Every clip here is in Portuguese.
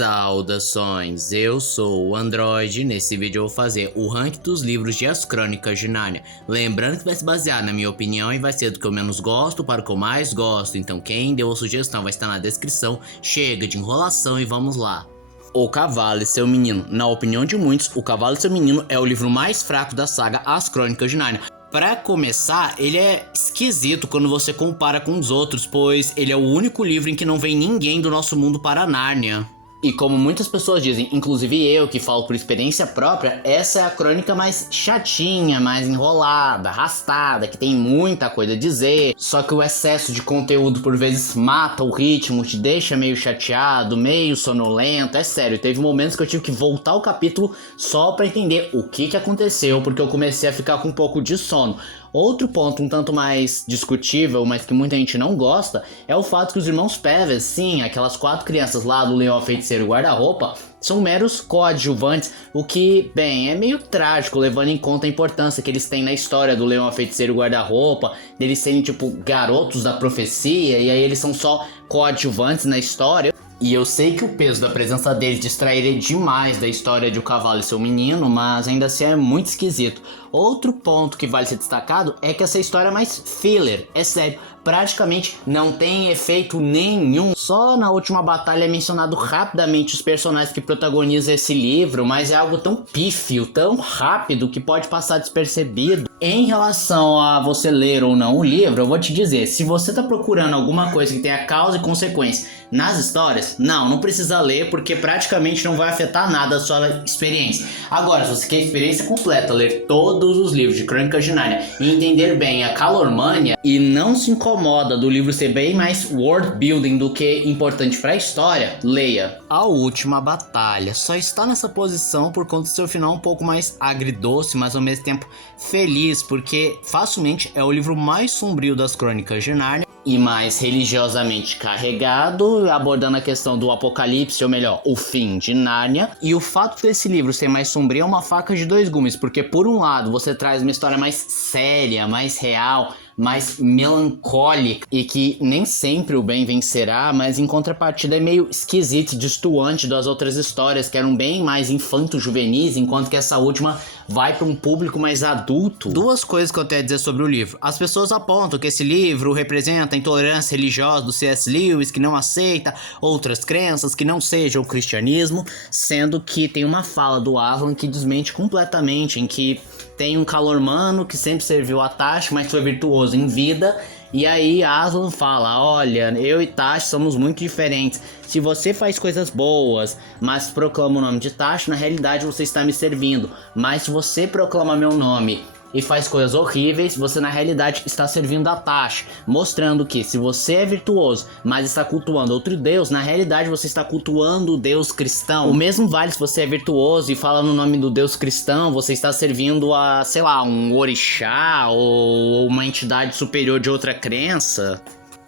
Saudações, eu sou o Android. Nesse vídeo eu vou fazer o ranking dos livros de As Crônicas de Nárnia. Lembrando que vai se basear na minha opinião e vai ser do que eu menos gosto para o que eu mais gosto. Então quem deu a sugestão vai estar na descrição. Chega de enrolação e vamos lá. O Cavalo e Seu Menino. Na opinião de muitos, O Cavalo e Seu Menino é o livro mais fraco da saga As Crônicas de Nárnia. Pra começar, ele é esquisito quando você compara com os outros, pois ele é o único livro em que não vem ninguém do nosso mundo para Nárnia. E como muitas pessoas dizem, inclusive eu que falo por experiência própria, essa é a crônica mais chatinha, mais enrolada, arrastada, que tem muita coisa a dizer. Só que o excesso de conteúdo por vezes mata o ritmo, te deixa meio chateado, meio sonolento. É sério, teve momentos que eu tive que voltar o capítulo só pra entender o que aconteceu, porque eu comecei a ficar com um pouco de sono. Outro ponto um tanto mais discutível, mas que muita gente não gosta, é o fato que os irmãos Peeves, sim, aquelas 4 crianças lá do Leão, a Feiticeiro e Guarda-Roupa, são meros coadjuvantes, o que, bem, é meio trágico, levando em conta a importância que eles têm na história do Leão, a Feiticeiro e Guarda-Roupa, deles serem tipo garotos da profecia, e aí eles são só coadjuvantes na história. E eu sei que o peso da presença deles distrairia demais da história de O Cavalo e Seu Menino, mas ainda assim é muito esquisito. Outro ponto que vale ser destacado é que essa história é mais filler, é sério, praticamente não tem efeito nenhum. Só na última batalha é mencionado rapidamente os personagens que protagonizam esse livro, mas é algo tão pífio, tão rápido que pode passar despercebido. Em relação a você ler ou não o livro, eu vou te dizer, se você tá procurando alguma coisa que tenha causa e consequência nas histórias, não precisa ler, porque praticamente não vai afetar nada a sua experiência. Agora, se você quer experiência completa, ler todos os livros de Crônicas de Nárnia e entender bem a Calormânia e não se incomoda do livro ser bem mais world building do que importante para a história, leia. A Última Batalha só está nessa posição por conta do seu final um pouco mais agridoce, mas ao mesmo tempo feliz, porque facilmente é o livro mais sombrio das Crônicas de Nárnia e mais religiosamente carregado, abordando a questão do apocalipse, ou melhor, o fim de Nárnia. E o fato desse livro ser mais sombrio é uma faca de dois gumes, porque por um lado você traz uma história mais séria, mais real, mais melancólica, e que nem sempre o bem vencerá, mas em contrapartida é meio esquisito e destoante das outras histórias que eram bem mais infanto-juvenis, enquanto que essa última vai para um público mais adulto. Duas coisas que eu tenho a dizer sobre o livro. As pessoas apontam que esse livro representa a intolerância religiosa do C.S. Lewis, que não aceita outras crenças que não sejam o cristianismo, sendo que tem uma fala do Aslan que desmente completamente, em que tem um Calormano que sempre serviu a Tash, mas foi virtuoso em vida. E aí Aslan fala, olha, eu e Tash somos muito diferentes. Se você faz coisas boas, mas proclama o nome de Tash, na realidade você está me servindo. Mas se você proclama meu nome e faz coisas horríveis, você na realidade está servindo a Tash, mostrando que se você é virtuoso, mas está cultuando outro deus, na realidade você está cultuando o deus cristão. O mesmo vale se você é virtuoso e fala no nome do deus cristão, você está servindo a, sei lá, um orixá ou uma entidade superior de outra crença.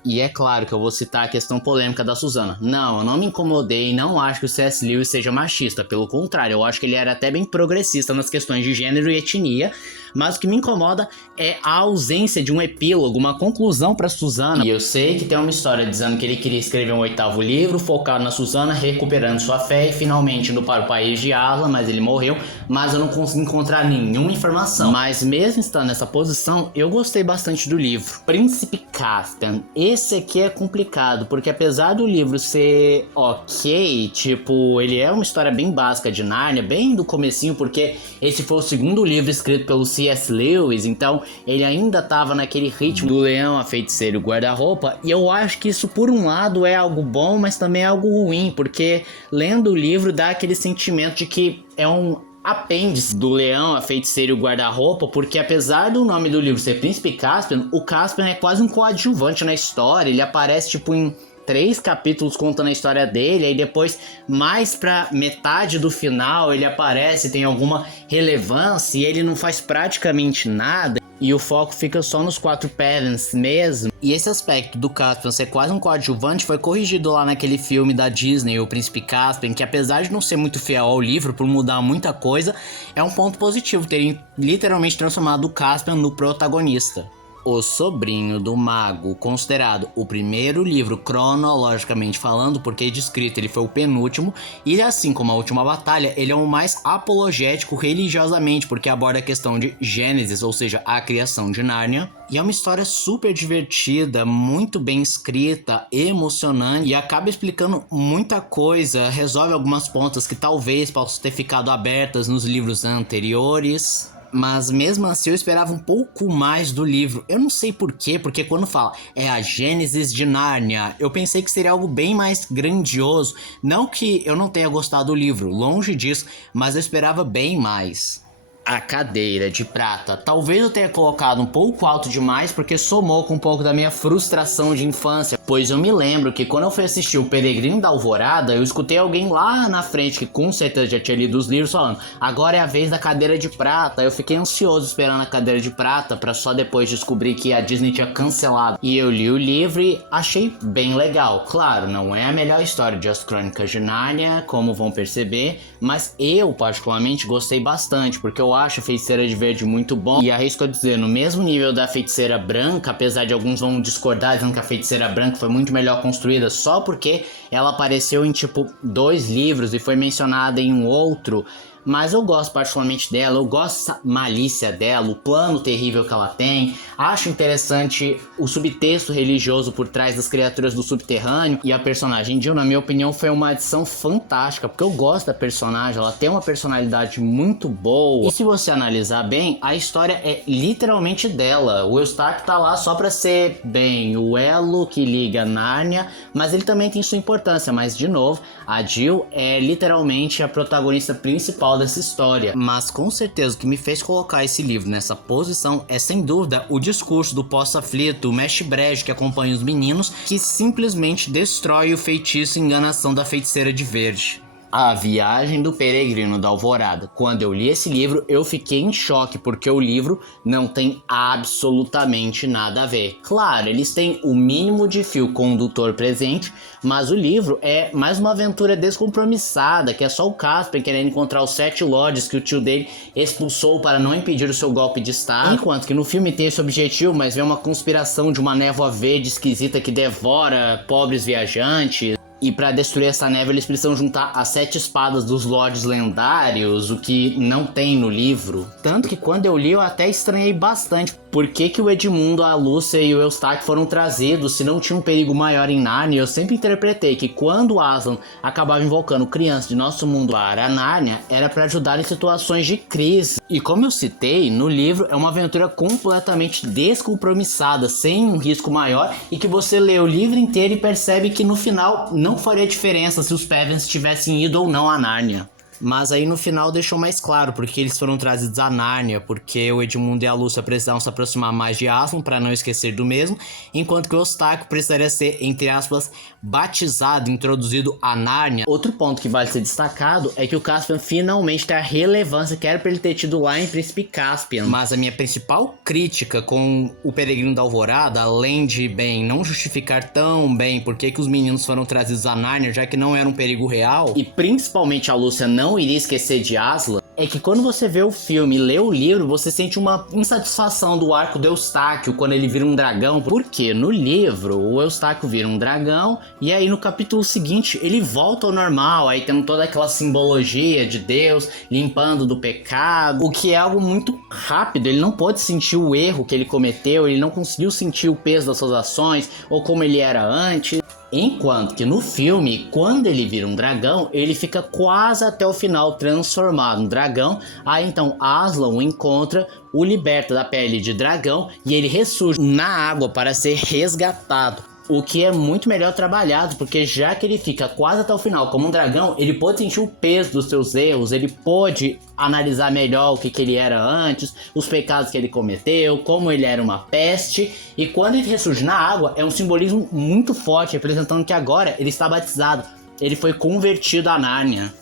E é claro que eu vou citar a questão polêmica da Susana. Não, eu não me incomodei, não acho que o C.S. Lewis seja machista. Pelo contrário, eu acho que ele era até bem progressista nas questões de gênero e etnia. Mas o que me incomoda é a ausência de um epílogo, uma conclusão pra Susana. E eu sei que tem uma história dizendo que ele queria escrever um 8º livro, focado na Susana, recuperando sua fé e finalmente indo para o país de Aslan, mas ele morreu. Mas eu não consegui encontrar nenhuma informação. Mas mesmo estando nessa posição, eu gostei bastante do livro. Príncipe Caspian. Esse aqui é complicado, porque apesar do livro ser ok, tipo, ele é uma história bem básica de Nárnia, bem do comecinho, porque esse foi o 2º livro escrito pelo C.S. Lewis, então ele ainda tava naquele ritmo do Leão, a Feiticeira e o Guarda-Roupa, e eu acho que isso por um lado é algo bom, mas também é algo ruim, porque lendo o livro dá aquele sentimento de que é um apêndice do Leão, a Feiticeira e o Guarda-Roupa, porque apesar do nome do livro ser Príncipe Caspian, o Caspian é quase um coadjuvante na história, ele aparece tipo em 3 capítulos contando a história dele, aí depois mais pra metade do final ele aparece, tem alguma relevância e ele não faz praticamente nada. E o foco fica só nos 4 Parents mesmo. E esse aspecto do Caspian ser quase um coadjuvante foi corrigido lá naquele filme da Disney, O Príncipe Caspian, que apesar de não ser muito fiel ao livro, por mudar muita coisa, é um ponto positivo terem literalmente transformado o Caspian no protagonista. O Sobrinho do Mago, considerado o primeiro livro cronologicamente falando, porque de escrita ele foi o penúltimo, e assim como a Última Batalha, ele é o mais apologético religiosamente, porque aborda a questão de Gênesis, ou seja, a criação de Nárnia. E é uma história super divertida, muito bem escrita, emocionante e acaba explicando muita coisa, resolve algumas pontas que talvez possam ter ficado abertas nos livros anteriores. Mas mesmo assim eu esperava um pouco mais do livro. Eu não sei porquê, porque quando fala é a Gênesis de Nárnia, eu pensei que seria algo bem mais grandioso. Não que eu não tenha gostado do livro, longe disso, mas eu esperava bem mais. A Cadeira de Prata. Talvez eu tenha colocado um pouco alto demais porque somou com um pouco da minha frustração de infância, pois eu me lembro que quando eu fui assistir O Peregrino da Alvorada, eu escutei alguém lá na frente que com certeza já tinha lido os livros falando: agora é a vez da Cadeira de Prata. Eu fiquei ansioso esperando a Cadeira de Prata pra só depois descobrir que a Disney tinha cancelado. E eu li o livro e achei bem legal. Claro, não é a melhor história de As Crônicas de Nárnia, como vão perceber, mas eu particularmente gostei bastante, porque eu acho Feiticeira de Verde muito bom, e arrisco a dizer, no mesmo nível da Feiticeira Branca, apesar de alguns vão discordar dizendo que a Feiticeira Branca foi muito melhor construída só porque ela apareceu em tipo 2 livros e foi mencionada em um outro. Mas eu gosto particularmente dela, eu gosto da malícia dela, o plano terrível que ela tem. Acho interessante o subtexto religioso por trás das criaturas do subterrâneo. E a personagem Jill, na minha opinião, foi uma adição fantástica, porque eu gosto da personagem, ela tem uma personalidade muito boa. E se você analisar bem, a história é literalmente dela. O Eustáquio tá lá só pra ser, bem, o elo que liga Nárnia, mas ele também tem sua importância. Mas, de novo, a Jill é literalmente a protagonista principal dessa história. Mas com certeza o que me fez colocar esse livro nessa posição é sem dúvida o discurso do Poço-Aflito, o Mestre Brejo que acompanha os meninos, que simplesmente destrói o feitiço e enganação da Feiticeira de Verde. A Viagem do Peregrino da Alvorada. Quando eu li esse livro, eu fiquei em choque, porque o livro não tem absolutamente nada a ver. Claro, eles têm o mínimo de fio condutor presente, mas o livro é mais uma aventura descompromissada, que é só o Caspian querendo encontrar os 7 lords que o tio dele expulsou para não impedir o seu golpe de estado. Enquanto que no filme tem esse objetivo, mas vem uma conspiração de uma névoa verde esquisita que devora pobres viajantes. E para destruir essa névoa eles precisam juntar as 7 espadas dos lords lendários, o que não tem no livro. Tanto que quando eu li eu até estranhei bastante por que o Edmundo, a Lúcia e o Eustáquio foram trazidos se não tinha um perigo maior em Nárnia. Eu sempre interpretei que quando Aslan acabava invocando crianças de nosso mundo para Nárnia, era para ajudar em situações de crise. E como eu citei, no livro é uma aventura completamente descompromissada, sem um risco maior, e que você lê o livro inteiro e percebe que no final não faria diferença se os Pevens tivessem ido ou não a Nárnia. Mas aí no final deixou mais claro porque eles foram trazidos a Nárnia, porque o Edmundo e a Lúcia precisavam se aproximar mais de Aslan para não esquecer do mesmo, enquanto que o Eustáquio precisaria ser, entre aspas, batizado, introduzido a Nárnia. Outro ponto que vale ser destacado é que o Caspian finalmente tem a relevância que era para ele ter tido lá em Príncipe Caspian. Mas a minha principal crítica com o Peregrino da Alvorada, além de, bem, não justificar tão bem por que os meninos foram trazidos a Nárnia, já que não era um perigo real, e principalmente a Lúcia não iria esquecer de Aslan, é que quando você vê o filme e lê o livro, você sente uma insatisfação do arco do Eustáquio quando ele vira um dragão. Porque no livro, o Eustáquio vira um dragão e aí no capítulo seguinte ele volta ao normal, aí temos toda aquela simbologia de Deus limpando do pecado, o que é algo muito rápido. Ele não pôde sentir o erro que ele cometeu, ele não conseguiu sentir o peso das suas ações ou como ele era antes. Enquanto que no filme, quando ele vira um dragão, ele fica quase até o final transformado em dragão. Aí então Aslan o encontra, o liberta da pele de dragão e ele ressurge na água para ser resgatado. O que é muito melhor trabalhado, porque já que ele fica quase até o final como um dragão, ele pode sentir o peso dos seus erros, ele pode analisar melhor o que ele era antes, os pecados que ele cometeu, como ele era uma peste. E quando ele ressurge na água, é um simbolismo muito forte, representando que agora ele está batizado, ele foi convertido a Nárnia.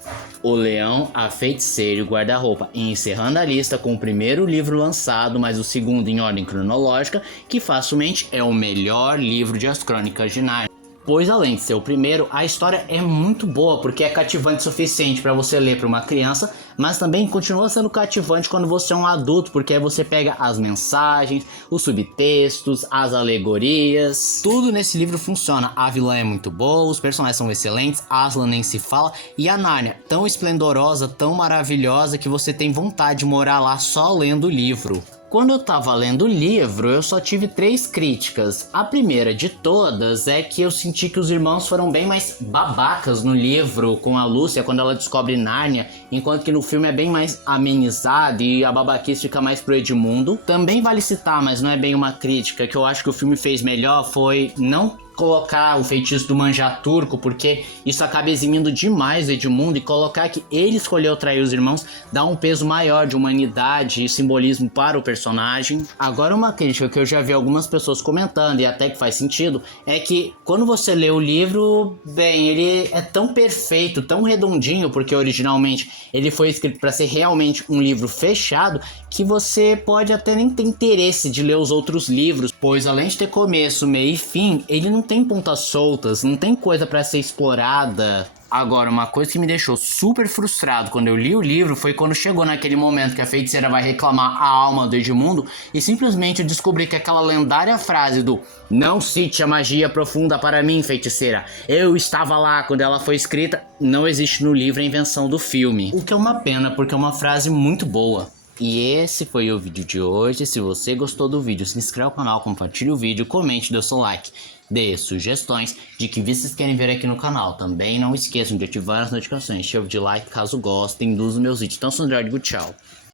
O Leão, a Feiticeira e o Guarda-Roupa, e encerrando a lista com o primeiro livro lançado, mas o segundo em ordem cronológica, que facilmente é o melhor livro de As Crônicas de Nárnia. Pois além de ser o primeiro, a história é muito boa porque é cativante o suficiente para você ler para uma criança, mas também continua sendo cativante quando você é um adulto, porque aí você pega as mensagens, os subtextos, as alegorias, tudo nesse livro funciona. A vilã é muito boa, os personagens são excelentes, Aslan nem se fala, e a Nárnia, tão esplendorosa, tão maravilhosa que você tem vontade de morar lá só lendo o livro. Quando eu tava lendo o livro, eu só tive 3 críticas. A primeira de todas é que eu senti que os irmãos foram bem mais babacas no livro com a Lúcia quando ela descobre Nárnia, enquanto que no filme é bem mais amenizado e a babaquice fica mais pro Edmundo. Também vale citar, mas não é bem uma crítica, que eu acho que o filme fez melhor foi não colocar o feitiço do manjaturco, porque isso acaba eximindo demais o Edmundo, e colocar que ele escolheu trair os irmãos dá um peso maior de humanidade e simbolismo para o personagem. Agora, uma crítica que eu já vi algumas pessoas comentando e até que faz sentido é que quando você lê o livro, bem, ele é tão perfeito, tão redondinho, porque originalmente ele foi escrito para ser realmente um livro fechado, que você pode até nem ter interesse de ler os outros livros, pois além de ter começo, meio e fim, ele não tem pontas soltas, não tem coisa para ser explorada. Agora, uma coisa que me deixou super frustrado quando eu li o livro foi quando chegou naquele momento que a feiticeira vai reclamar a alma do Edmundo e simplesmente eu descobri que aquela lendária frase do "Não cite a magia profunda para mim, feiticeira, eu estava lá quando ela foi escrita", não existe no livro, é invenção do filme. O que é uma pena, porque é uma frase muito boa. E esse foi o vídeo de hoje. Se você gostou do vídeo, se inscreva no canal, compartilhe o vídeo, comente, dê seu like, dê sugestões de que vídeos vocês querem ver aqui no canal. Também não esqueçam de ativar as notificações, chave de like caso gostem dos meus vídeos. Então, sou André, tchau.